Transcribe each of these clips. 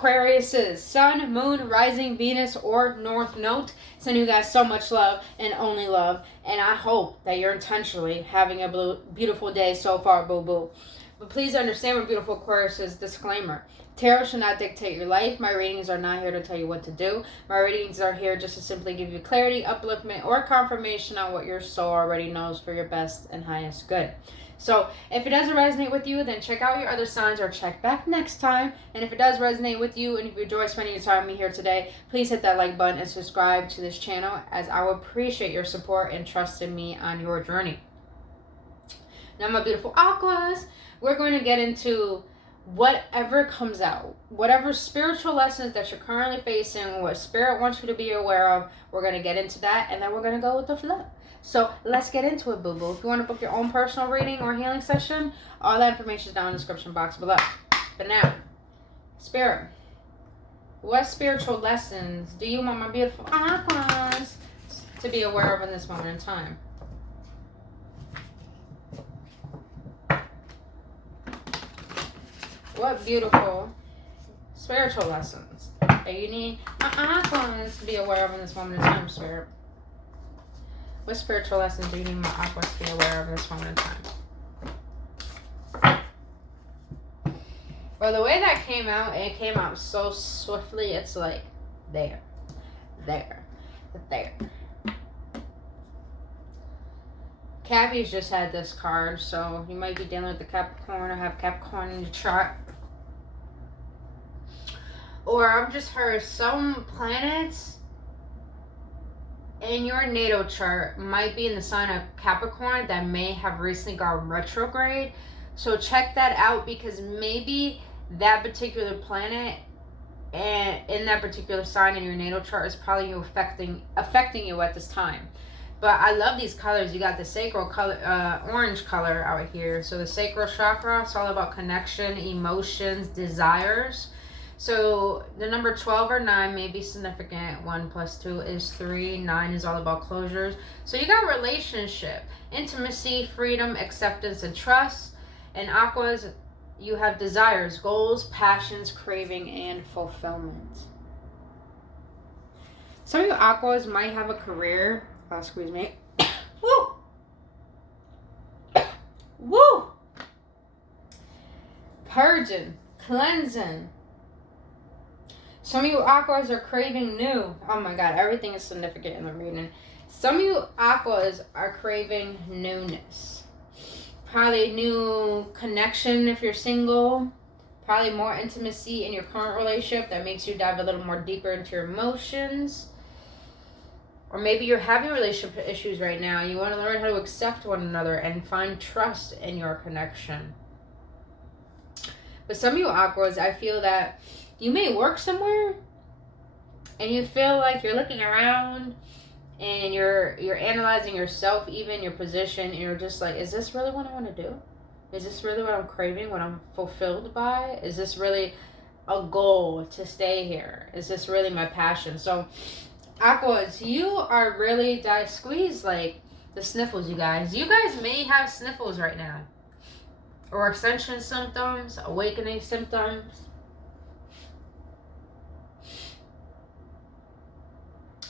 Aquariuses, Sun, Moon, Rising, Venus, or North Node. Sending you guys so much love and only love. And I hope that you're intentionally having a beautiful day so far, boo-boo. But please understand what beautiful Aquariuses, disclaimer. Tarot should not dictate your life. My readings are not here to tell you what to do. My readings are here just to simply give you clarity, upliftment, or confirmation on what your soul already knows for your best and highest good. So if it doesn't resonate with you, then check out your other signs or check back next time. And if it does resonate with you and if you enjoy spending your time with me here today, please hit that like button and subscribe to this channel, as I would appreciate your support and trust in me on your journey. Now, my beautiful Aquas, we're going to get into whatever comes out, whatever spiritual lessons that you're currently facing, what Spirit wants you to be aware of. We're going to get into that, and then we're going to go with the flow. So let's get into it, boo-boo. If you want to book your own personal reading or healing session, all that information is down in the description box below. But now, Spirit, what spiritual lessons do you want my beautiful Aquas to be aware of in this moment in time? What beautiful spiritual lessons that you need my Aquas to be aware of in this moment in time, Spirit? What spiritual lessons do you need my Aquas to be aware of in this moment in time? Well, the way that came out, it came out so swiftly. It's like, there. Cappy's just had this card, so you might be dealing with the Capricorn or have Capricorn in your chart. Or I've just heard some planets in your natal chart might be in the sign of Capricorn that may have recently gone retrograde. So check that out, because maybe that particular planet and in that particular sign in your natal chart is probably affecting you at this time. But I love these colors. You got the sacral color, orange color out here. So the Sacral Chakra, it's all about connection, emotions, desires. So the number 12 or 9 may be significant. 1 plus 2 is 3. 9 is all about closures. So you got relationship, intimacy, freedom, acceptance, and trust. And Aquas, you have desires, goals, passions, craving, and fulfillment. Some of you Aquas might have a career. Squeeze me. Woo! Woo! Purging, cleansing. Some of you Aquas are craving new. Oh my God, everything is significant in the reading. Some of you Aquas are craving newness. Probably new connection if you're single. Probably more intimacy in your current relationship that makes you dive a little more deeper into your emotions. Or maybe you're having relationship issues right now. You want to learn how to accept one another and find trust in your connection. But some of you Aquas, I feel that you may work somewhere and you feel like you're looking around and you're analyzing yourself, even your position, and you're just like, is this really what I want to do? Is this really what I'm craving, what I'm fulfilled by? Is this really a goal to stay here? Is this really my passion? So Aquas, you are really squeeze like the sniffles, you guys. You guys may have sniffles right now. Or ascension symptoms, awakening symptoms.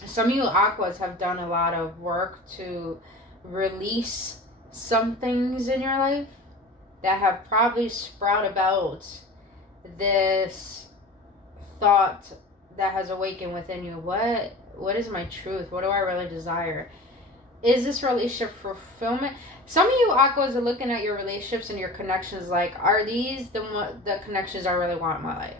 Some of you Aquas have done a lot of work to release some things in your life that have probably sprout about this thought that has awakened within you. What is my truth? What do I really desire? Is this relationship fulfillment? Some of you Aquas are looking at your relationships and your connections like, are these the connections I really want in my life?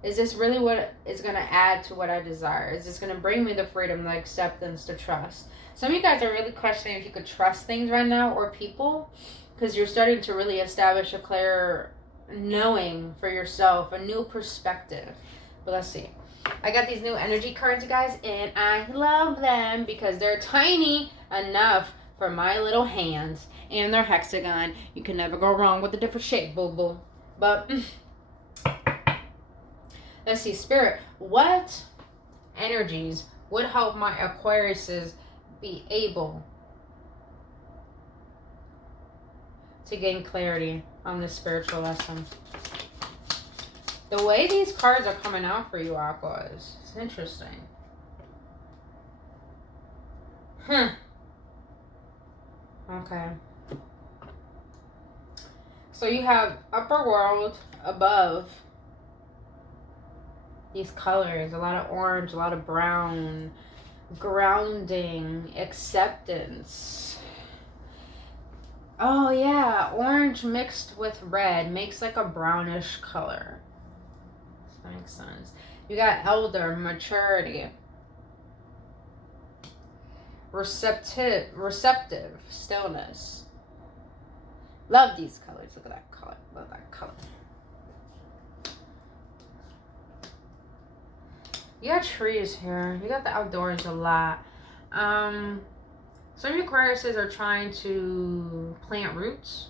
Is this really what is going to add to what I desire? Is this going to bring me the freedom, the acceptance, the trust? Some of you guys are really questioning if you could trust things right now or people, because you're starting to really establish a clear knowing for yourself, a new perspective. But let's see. I got these new energy cards, you guys, and I love them because they're tiny enough for my little hands, and they're hexagon. You can never go wrong with a different shape, boo-boo. But let's see, Spirit, what energies would help my Aquariuses be able to gain clarity on this spiritual lesson? The way these cards are coming out for you, Aquas, it's interesting. Okay. So you have upper world above these colors, a lot of orange, a lot of brown, grounding, acceptance. Oh yeah, orange mixed with red makes like a brownish color. That makes sense. You got elder, maturity, receptive, stillness. Love these colors. Look at that color. Love that color. You got trees here. You got the outdoors a lot. Some of you Aquariuses are trying to plant roots.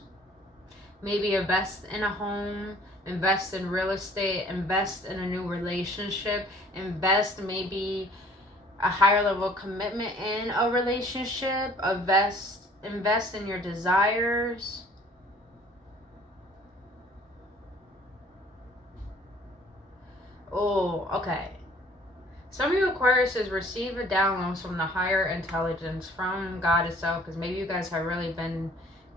Maybe invest in a home, invest in real estate, invest in a new relationship, invest maybe a higher level commitment in a relationship, invest in your desires. Oh, okay. Some of you Aquariuses receive a download from the higher intelligence, from God itself, because maybe you guys have really been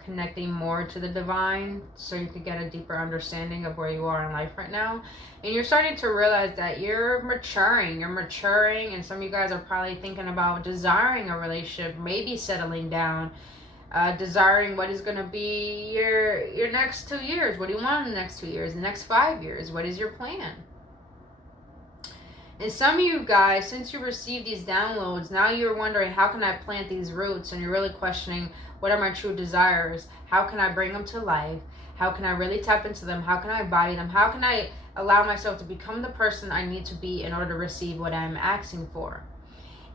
connecting more to the divine, so you could get a deeper understanding of where you are in life right now. And you're starting to realize that you're maturing, and some of you guys are probably thinking about desiring a relationship, maybe settling down, desiring what is going to be your next 2 years. What do you want in the next 2 years, the next 5 years? What is your plan? And some of you guys, since you received these downloads, now you're wondering, how can I plant these roots? And you're really questioning, what are my true desires? How can I bring them to life? How can I really tap into them? How can I embody them? How can I allow myself to become the person I need to be in order to receive what I'm asking for?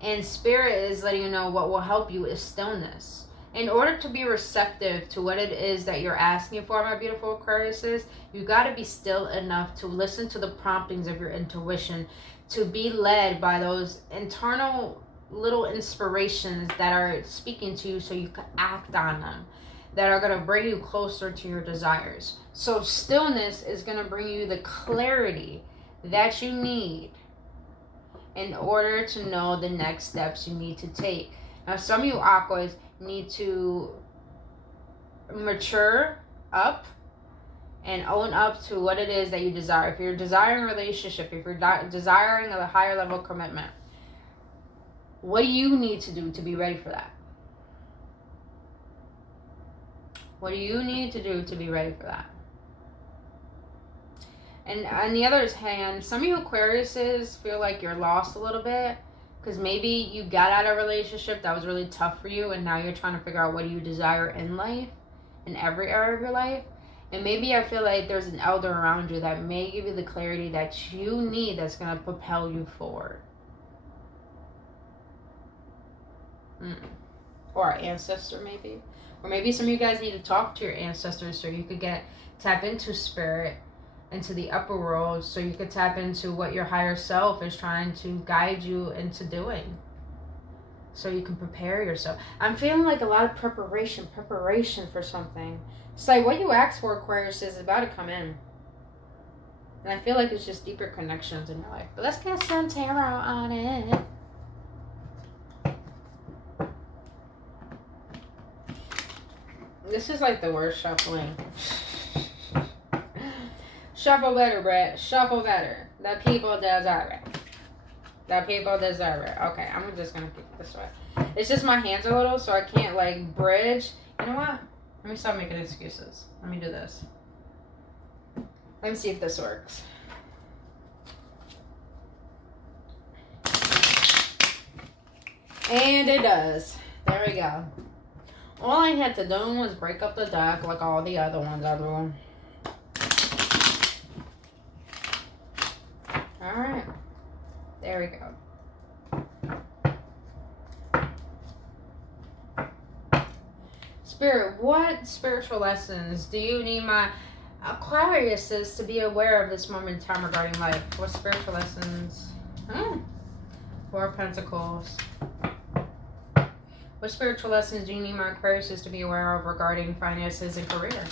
And Spirit is letting you know what will help you is stillness. In order to be receptive to what it is that you're asking for, my beautiful Aquariuses, you got to be still enough to listen to the promptings of your intuition, to be led by those internal little inspirations that are speaking to you, so you can act on them, that are going to bring you closer to your desires. So stillness is going to bring you the clarity that you need in order to know the next steps you need to take. Now, some of you Aquas need to mature up and own up to what it is that you desire. If you're desiring a relationship, if you're desiring a higher level commitment, what do you need to do to be ready for that? What do you need to do to be ready for that? And on the other hand, some of you Aquariuses feel like you're lost a little bit, because maybe you got out of a relationship that was really tough for you, and now you're trying to figure out what do you desire in life, in every area of your life. And maybe I feel like there's an elder around you that may give you the clarity that you need, that's going to propel you forward. Or an ancestor maybe. Or maybe some of you guys need to talk to your ancestors so you could tap into spirit, into the upper world, so you could tap into what your higher self is trying to guide you into doing, so you can prepare yourself. I'm feeling like a lot of preparation for something. It's like what you asked for, Aquarius, is about to come in. And I feel like it's just deeper connections in your life. But let's get some tarot on it. This is like the worst shuffling. Shuffle better, Brett. Shuffle better. The people deserve it. The people deserve it. Okay, I'm just gonna keep it this way. It's just my hands a little, so I can't like bridge. You know what? Let me stop making excuses. Let me do this. Let me see if this works. And it does. There we go. All I had to do was break up the deck like all the other ones I do. Alright. There we go. Spirit, what spiritual lessons do you need my Aquariuses to be aware of this moment in time regarding life? What spiritual lessons? Four of Pentacles. What spiritual lessons do you need my Aquariuses to be aware of regarding finances and career?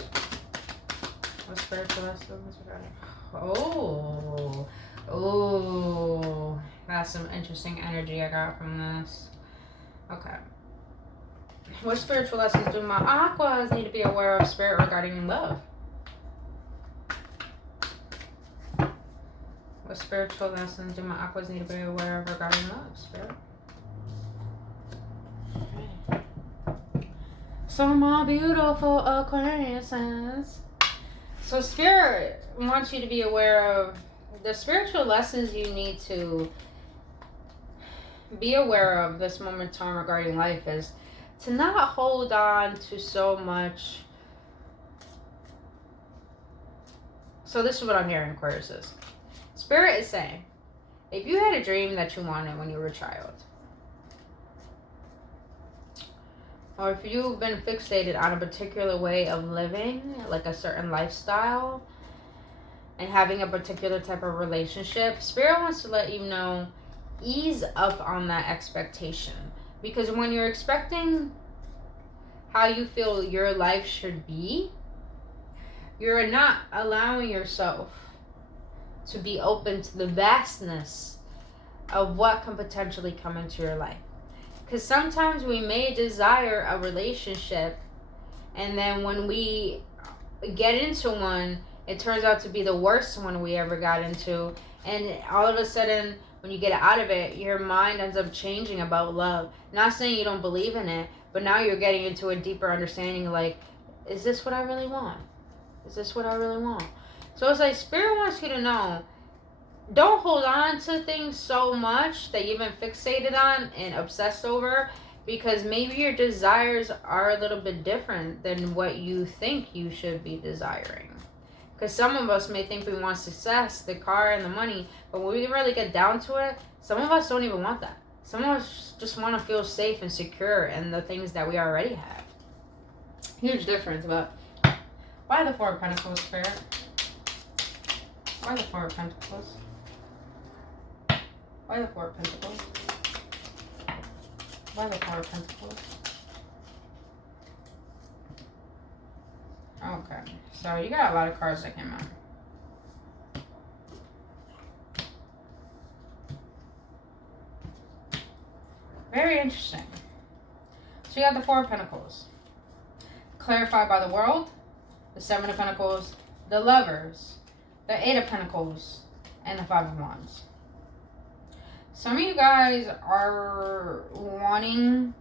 What spiritual lessons regarding... Oh. Oh. That's some interesting energy I got from this. Okay. What spiritual lessons do my aquas need to be aware of, Spirit, regarding love? What spiritual lessons do my aquas need to be aware of regarding love, Spirit? Okay. So my beautiful Aquariuses. So Spirit wants you to be aware of the spiritual lessons you need to be aware of this moment in time regarding life is to not hold on to so much. So this is what I'm hearing, Aquariuses. Spirit is saying, if you had a dream that you wanted when you were a child, or if you've been fixated on a particular way of living, like a certain lifestyle, and having a particular type of relationship, Spirit wants to let you know, ease up on that expectation. Because when you're expecting how you feel your life should be, you're not allowing yourself to be open to the vastness of what can potentially come into your life. Because sometimes we may desire a relationship, and then when we get into one, it turns out to be the worst one we ever got into. And all of a sudden, when you get out of it, your mind ends up changing about love. Not saying you don't believe in it, but now you're getting into a deeper understanding, like, is this what I really want? Is this what I really want? So it's like Spirit wants you to know, don't hold on to things so much that you've been fixated on and obsessed over, because maybe your desires are a little bit different than what you think you should be desiring. Because some of us may think we want success, the car and the money, but when we really get down to it, some of us don't even want that. Some of us just want to feel safe and secure in the things that we already have. Huge difference. But why the Four of Pentacles, Spirit? Why the Four of Pentacles? Why the Four of Pentacles? Why the Four of Pentacles? Okay, so you got a lot of cards that came out. Very interesting. So you got the Four of Pentacles, clarified by the World, the Seven of Pentacles, the Lovers, the Eight of Pentacles, and the Five of Wands. Some of you guys are wanting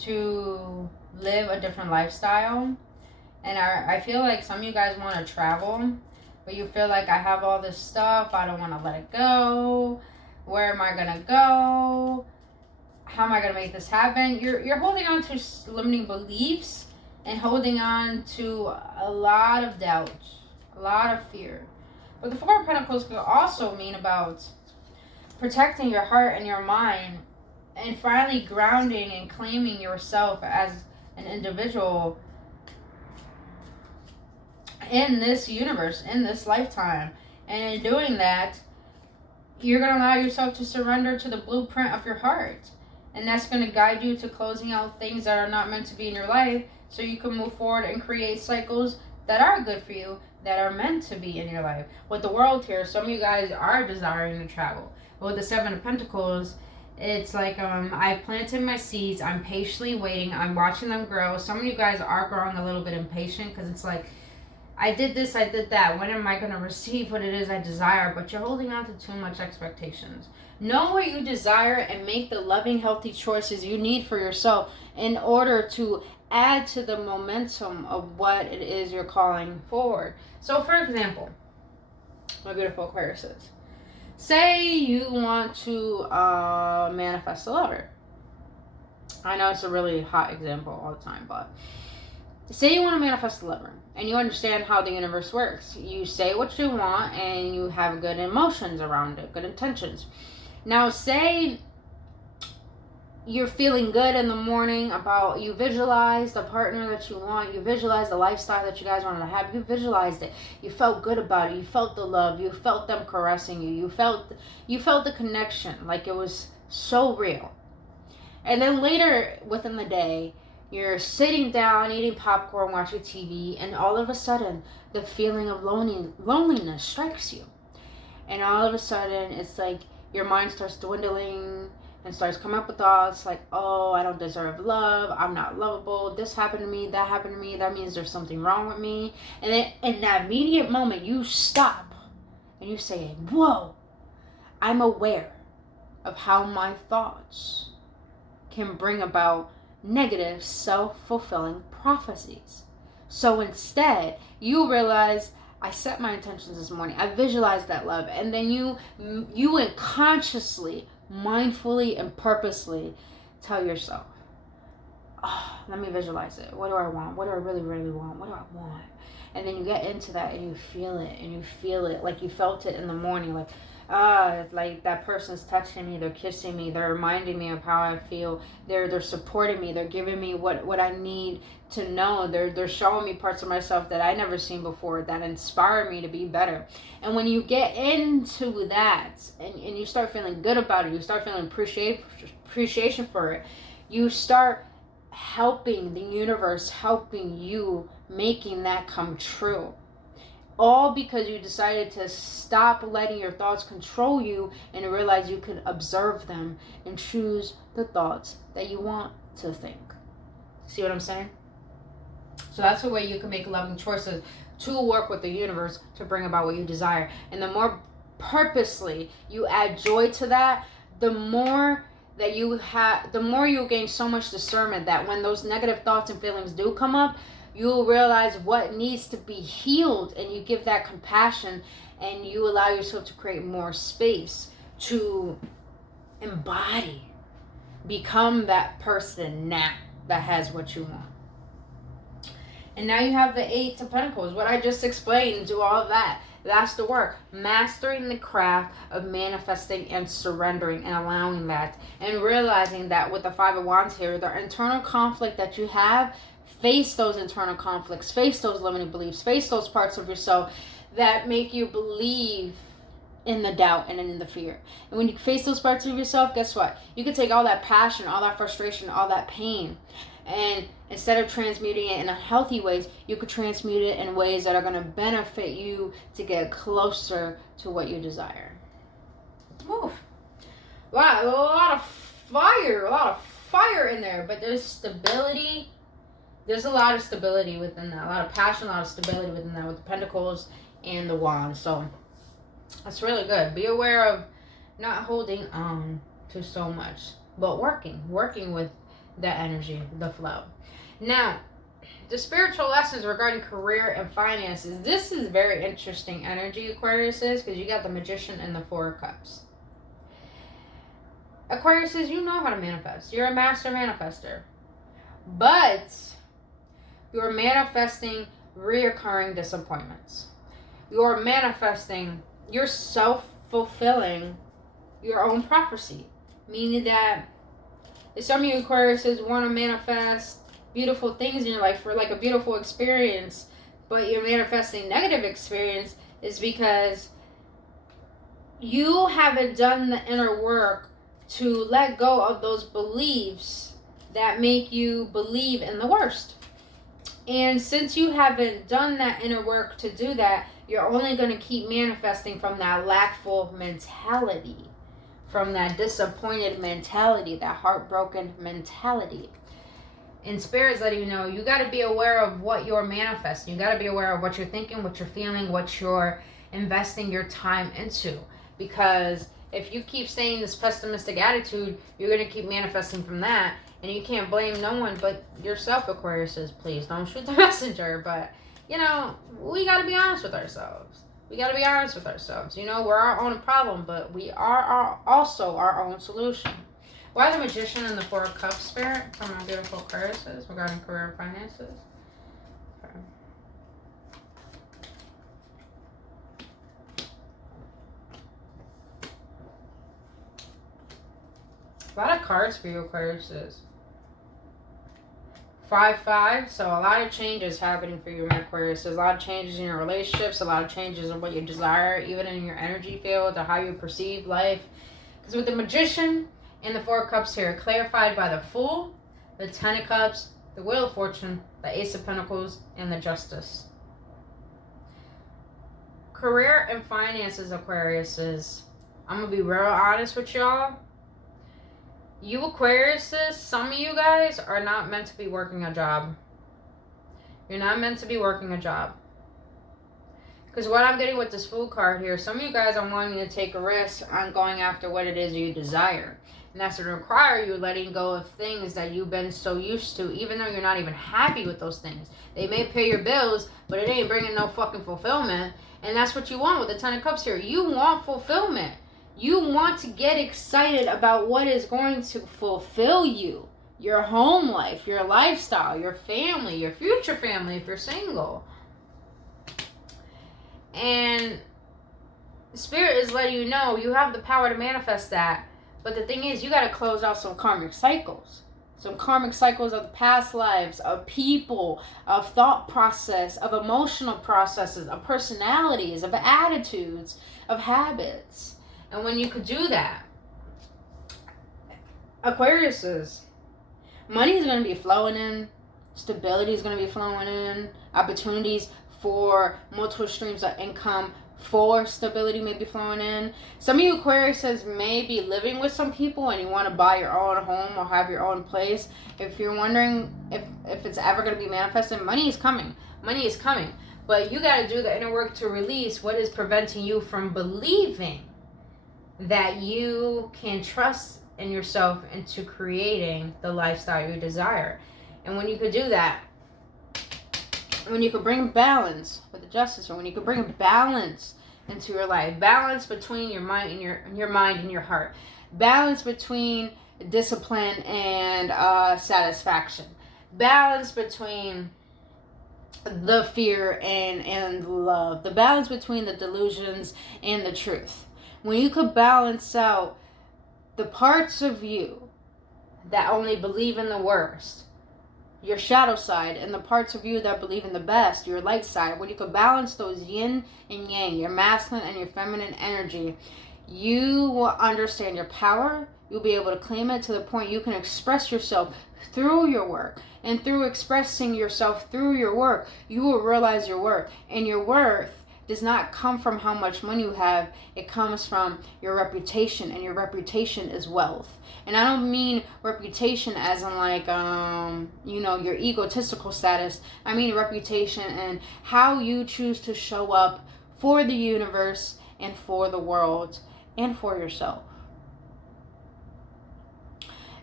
to live a different lifestyle. And I feel like some of you guys want to travel, but you feel like I have all this stuff, I don't want to let it go. Where am I going to go? How am I going to make this happen? You're holding on to limiting beliefs and holding on to a lot of doubt, a lot of fear. But the Four of Pentacles could also mean about protecting your heart and your mind and finally grounding and claiming yourself as an individual in this universe, in this lifetime. And in doing that, you're going to allow yourself to surrender to the blueprint of your heart. And that's going to guide you to closing out things that are not meant to be in your life, so you can move forward and create cycles that are good for you, that are meant to be in your life. With the World here, some of you guys are desiring to travel. But with the Seven of Pentacles, it's like I've planted my seeds, I'm patiently waiting, I'm watching them grow. Some of you guys are growing a little bit impatient, because it's like, I did this, I did that. When am I going to receive what it is I desire? But you're holding on to too much expectations. Know what you desire and make the loving, healthy choices you need for yourself in order to add to the momentum of what it is you're calling forward. So, for example, my beautiful Aquariuses, say you want to manifest a lover. I know it's a really hot example all the time, but say you want to manifest a lover and you understand how the universe works. You say what you want and you have good emotions around it, good intentions. Now, say you're feeling good in the morning about, you visualize the partner that you want, you visualize the lifestyle that you guys want to have, you visualized it, you felt good about it, you felt the love, you felt them caressing you, you felt the connection, like it was so real. And then later within the day, You're sitting down, eating popcorn, watching TV, and all of a sudden, the feeling of loneliness strikes you. And all of a sudden, it's like your mind starts dwindling and starts coming up with thoughts like, oh, I don't deserve love, I'm not lovable, this happened to me, that means there's something wrong with me. And then in that immediate moment, you stop and you say, whoa, I'm aware of how my thoughts can bring about negative self-fulfilling prophecies. So instead, you realize, I set my intentions this morning, I visualized that love, and then you unconsciously, mindfully, and purposely tell yourself, oh, let me visualize it. What do I want? What do I really, really want? What do I want? And then you get into that and you feel it like you felt it in the morning, like that person's touching me, they're kissing me, they're reminding me of how I feel, they're supporting me, they're giving me what I need to know, they're showing me parts of myself that I never seen before that inspire me to be better. And when you get into that and you start feeling good about it, you start feeling appreciation for it, you start helping the universe, helping you, making that come true. All because you decided to stop letting your thoughts control you and realize you could observe them and choose the thoughts that you want to think. See what I'm saying? So that's the way you can make loving choices to work with the universe to bring about what you desire. And the more purposely you add joy to that, the more that you have, the more you'll gain so much discernment that when those negative thoughts and feelings do come up, you'll realize what needs to be healed, and you give that compassion, and you allow yourself to create more space to embody, become that person now that has what you want. And now you have the Eight of Pentacles. What I just explained, do all of that. That's the work. Mastering the craft of manifesting and surrendering and allowing that. And realizing that with the Five of Wands here, the internal conflict that you have, face those internal conflicts, face those limiting beliefs, face those parts of yourself that make you believe in the doubt and in the fear. And when you face those parts of yourself, guess what? You can take all that passion, all that frustration, all that pain, and instead of transmuting it in healthy ways, you could transmute it in ways that are going to benefit you to get closer to what you desire. Oof. Wow, a lot of fire in there, but there's stability. There's a lot of stability within that, a lot of passion, a lot of stability within that with the Pentacles and the Wands. So that's really good. Be aware of not holding on to so much, but working with that energy, the flow. Now, the spiritual lessons regarding career and finances. This is very interesting energy, Aquarius is, because you got the Magician and the Four of Cups. Aquarius says you know how to manifest. You're a master manifester. But you're manifesting reoccurring disappointments. You're manifesting, you're self-fulfilling your own prophecy. Meaning that some of you Aquariuses want to manifest beautiful things in your life for like a beautiful experience, but you're manifesting negative experience is because you haven't done the inner work to let go of those beliefs that make you believe in the worst. And since you haven't done that inner work to do that, you're only going to keep manifesting from that lackful mentality, from that disappointed mentality, that heartbroken mentality. And Spirit's letting you know, you got to be aware of what you're manifesting. You got to be aware of what you're thinking, what you're feeling, what you're investing your time into. Because if you keep staying this pessimistic attitude, you're going to keep manifesting from that. And you can't blame no one but yourself, Aquarius says, please don't shoot the messenger. But, you know, we got to be honest with ourselves. We got to be honest with ourselves. You know, we're our own problem, but we are also our own solution. Why the Magician and the Four of Cups, Spirit, from our beautiful Aquarius regarding career and finances? Okay. A lot of cards for you, Aquarius. 5-5, so a lot of changes happening for you, Aquarius. There's a lot of changes in your relationships, a lot of changes in what you desire, even in your energy field, or how you perceive life. Because with the Magician and the Four of Cups here, clarified by the Fool, the Ten of Cups, the Wheel of Fortune, the Ace of Pentacles, and the Justice. Career and finances, Aquariuses. I'm going to be real honest with y'all. You Aquariuses, some of you guys are not meant to be working a job. You're not meant to be working a job. Because what I'm getting with this Fool card here, some of you guys are wanting to take a risk on going after what it is you desire. And that's going to require you letting go of things that you've been so used to, even though you're not even happy with those things. They may pay your bills, but it ain't bringing no fucking fulfillment. And that's what you want with the Ten of Cups here. You want fulfillment. You want to get excited about what is going to fulfill you. Your home life, your lifestyle, your family, your future family if you're single. And Spirit is letting you know you have the power to manifest that. But the thing is, you got to close out some karmic cycles. Some karmic cycles of past lives, of people, of thought process, of emotional processes, of personalities, of attitudes, of habits. And when you could do that, Aquariuses, money is going to be flowing in. Stability is going to be flowing in. Opportunities for multiple streams of income for stability may be flowing in. Some of you Aquariuses may be living with some people and you want to buy your own home or have your own place. If you're wondering if it's ever going to be manifested, money is coming. Money is coming. But you got to do the inner work to release what is preventing you from believing that you can trust in yourself into creating the lifestyle you desire. And when you could do that, when you could bring balance with the Justice, or when you could bring balance into your life, balance between your mind and your mind and your heart, balance between discipline and satisfaction, balance between the fear and love, the balance between the delusions and the truth. When you could balance out the parts of you that only believe in the worst, your shadow side, and the parts of you that believe in the best, your light side, when you could balance those yin and yang, your masculine and your feminine energy, you will understand your power. You'll be able to claim it to the point you can express yourself through your work. And through expressing yourself through your work, you will realize your worth. And your worth does not come from how much money you have. It comes from your reputation, and your reputation is wealth. And I don't mean reputation as in like, your egotistical status. I mean reputation and how you choose to show up for the universe and for the world and for yourself.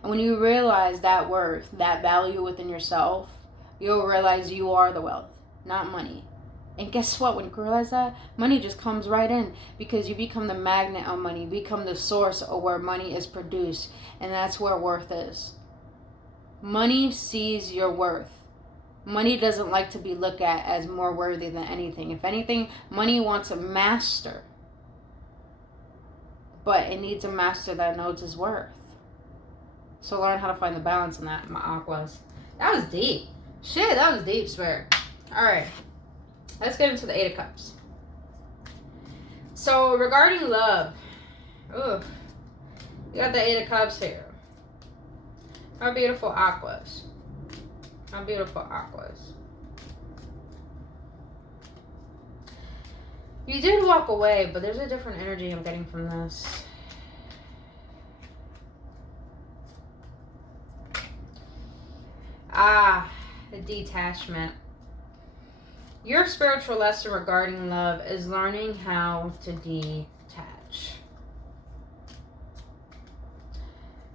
And when you realize that worth, that value within yourself, you'll realize you are the wealth, not money. And guess what? When you realize that, money just comes right in because you become the magnet of money. You become the source of where money is produced. And that's where worth is. Money sees your worth. Money doesn't like to be looked at as more worthy than anything. If anything, money wants a master. But it needs a master that knows his worth. So learn how to find the balance in that, my aquas. That was deep. Shit, that was deep, Spirit. Alright. Let's get into the Eight of Cups. So, regarding love. Ooh. You got the Eight of Cups here. How beautiful aquas. How beautiful aquas. You did walk away, but there's a different energy I'm getting from this. The detachment. Your spiritual lesson regarding love is learning how to detach.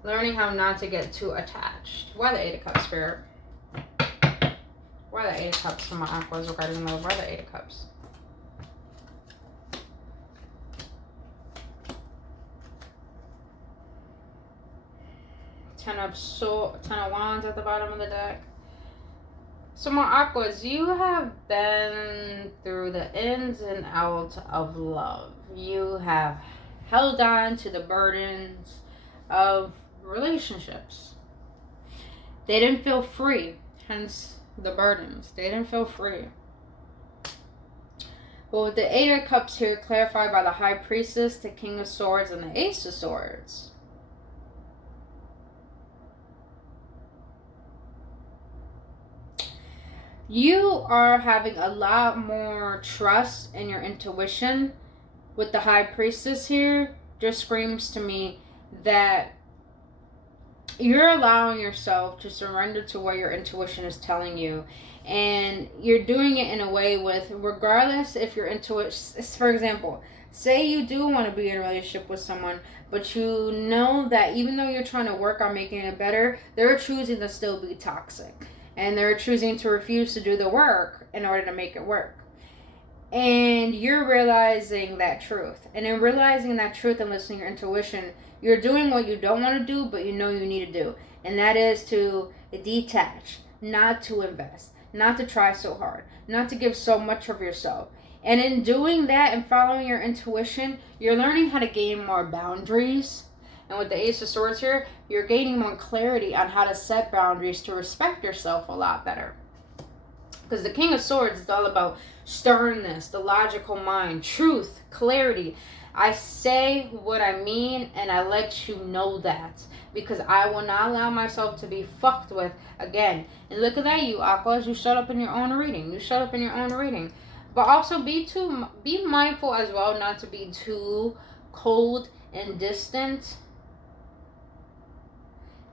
Learning how not to get too attached. Why the Eight of Cups, Spirit? Why the Eight of Cups for my aquas regarding love? Why the Eight of Cups? Ten of Wands at the bottom of the deck. So my aquas, you have been through the ins and outs of love. You have held on to the burdens of relationships. They didn't feel free, hence the burdens. They didn't feel free. But with the Eight of Cups here, clarified by the High Priestess, the King of Swords, and the Ace of Swords, You are having a lot more trust in your intuition with the High Priestess here. Just screams to me that you're allowing yourself to surrender to what your intuition is telling you. And you're doing it in a way with, regardless if your intuition, for example, say you do want to be in a relationship with someone, but you know that even though you're trying to work on making it better, they're choosing to still be toxic. And they're choosing to refuse to do the work in order to make it work. And you're realizing that truth. And in realizing that truth and listening to your intuition, you're doing what you don't want to do, but you know you need to do. And that is to detach, not to invest, not to try so hard, not to give so much of yourself. And in doing that and following your intuition, you're learning how to gain more boundaries. And with the Ace of Swords here, you're gaining more clarity on how to set boundaries to respect yourself a lot better. Because the King of Swords is all about sternness, the logical mind, truth, clarity. I say what I mean, and I let you know that. Because I will not allow myself to be fucked with again. And look at that, you Aquas. You shut up in your own reading. You shut up in your own reading. But also be mindful as well not to be too cold and distant.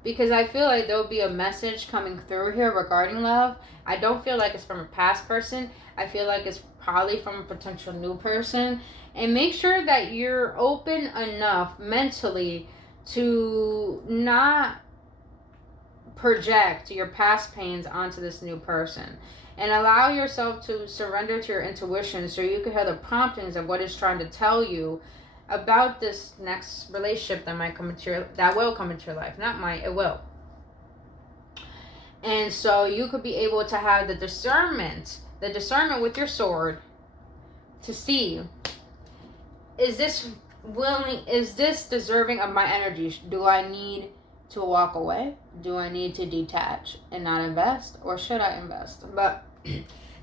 Because I feel like there'll be a message coming through here regarding love. I don't feel like it's from a past person. I feel like it's probably from a potential new person. And make sure that you're open enough mentally to not project your past pains onto this new person. And allow yourself to surrender to your intuition so you can hear the promptings of what it's trying to tell you about this next relationship that will come into your life. Not might, it will. And so you could be able to have the discernment with your sword to see, is this deserving of my energy? Do I need to walk away? Do I need to detach and not invest? Or should I invest? But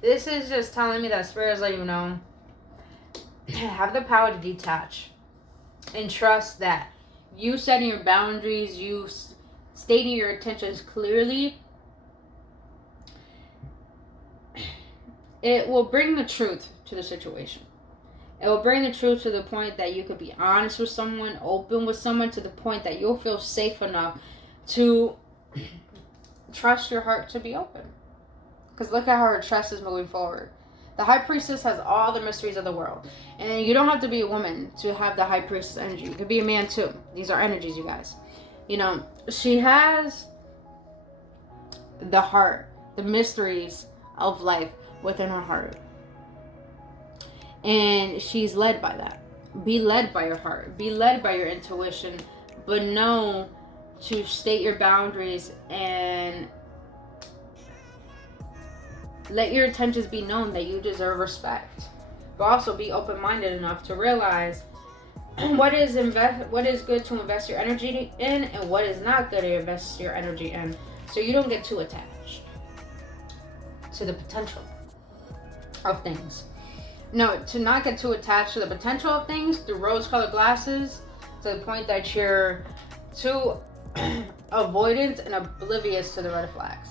this is just telling me that Spirit is letting you know, have the power to detach. And trust that you setting your boundaries, you stating your intentions clearly, it will bring the truth to the situation. It will bring the truth to the point that you could be honest with someone, open with someone, to the point that you'll feel safe enough to trust your heart to be open. Because look at how her trust is moving forward. The High Priestess has all the mysteries of the world. And you don't have to be a woman to have the High Priestess energy. You could be a man too. These are energies, you guys. You know, she has the heart, the mysteries of life within her heart. And she's led by that. Be led by your heart. Be led by your intuition. But know to state your boundaries and let your intentions be known that you deserve respect. But also be open-minded enough to realize what is good to invest your energy in and what is not good to invest your energy in. So you don't get too attached to the potential of things. No, to not get too attached to the potential of things through rose-colored glasses to the point that you're too avoidant and oblivious to the red flags.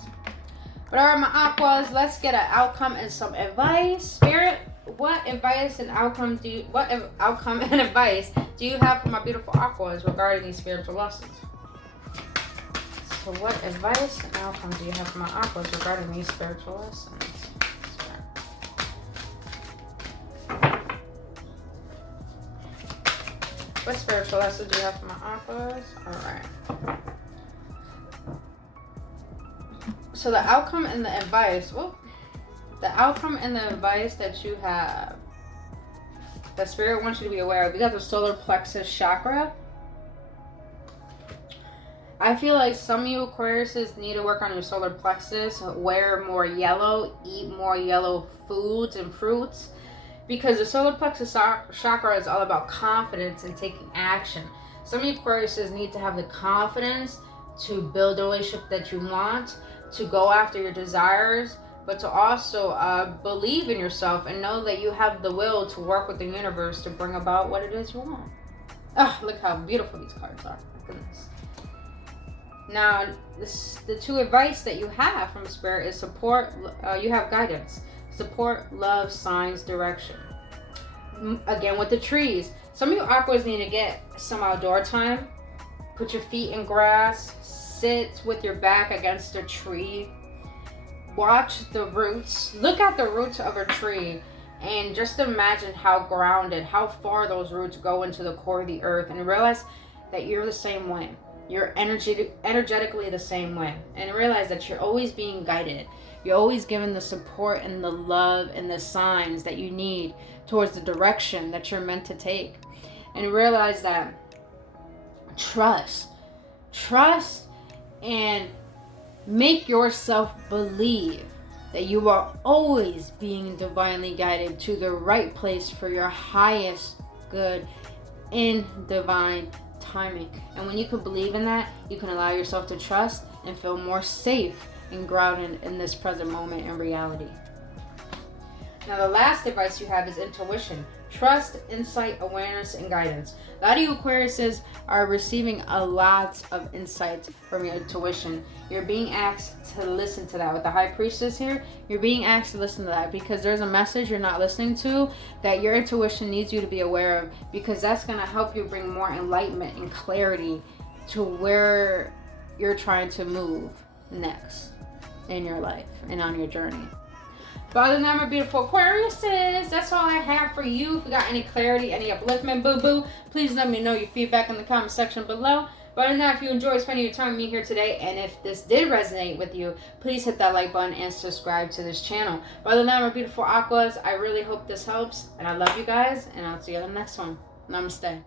But alright, my Aquas, let's get an outcome and some advice. Spirit, what advice and outcome and advice do you have for my beautiful Aquas regarding these spiritual lessons? So what advice and outcome do you have for my Aquas regarding these spiritual lessons? What spiritual lessons do you have for my Aquas? Alright. So the outcome and the advice, the outcome and the advice that you have, that Spirit wants you to be aware of, you got the solar plexus chakra. I feel like some of you Aquariuses need to work on your solar plexus, wear more yellow, eat more yellow foods and fruits, because the solar plexus chakra is all about confidence and taking action. Some of you Aquariuses need to have the confidence to build a relationship that you want, to go after your desires, but to also believe in yourself and know that you have the will to work with the universe to bring about what it is you want. Oh, look how beautiful these cards are. My goodness. Now, the two advice that you have from Spirit is support. You have guidance, support, love, signs, direction. Again, with the trees, some of you Aquas need to get some outdoor time. Put your feet in grass. Sit with your back against a tree. Watch the roots. Look at the roots of a tree and just imagine how grounded, how far those roots go into the core of the earth, and realize that you're the same way. You're energetically the same way. And realize that you're always being guided. You're always given the support and the love and the signs that you need towards the direction that you're meant to take. And realize that trust, and make yourself believe that you are always being divinely guided to the right place for your highest good in divine timing. And when you can believe in that, you can allow yourself to trust and feel more safe and grounded in this present moment and reality. Now, the last advice you have is intuition. Trust, insight, awareness, and guidance. A lot of you Aquariuses are receiving a lot of insights from your intuition. You're being asked to listen to that. With the High Priestess here, you're being asked to listen to that because there's a message you're not listening to that your intuition needs you to be aware of, because that's going to help you bring more enlightenment and clarity to where you're trying to move next in your life and on your journey. But other than that, my beautiful Aquariuses, that's all I have for you. If you got any clarity, any upliftment, boo-boo, please let me know your feedback in the comment section below. But other than that, if you enjoyed spending your time with me here today, and if this did resonate with you, please hit that like button and subscribe to this channel. But other than that, my beautiful Aquas, I really hope this helps. And I love you guys, and I'll see you on the next one. Namaste.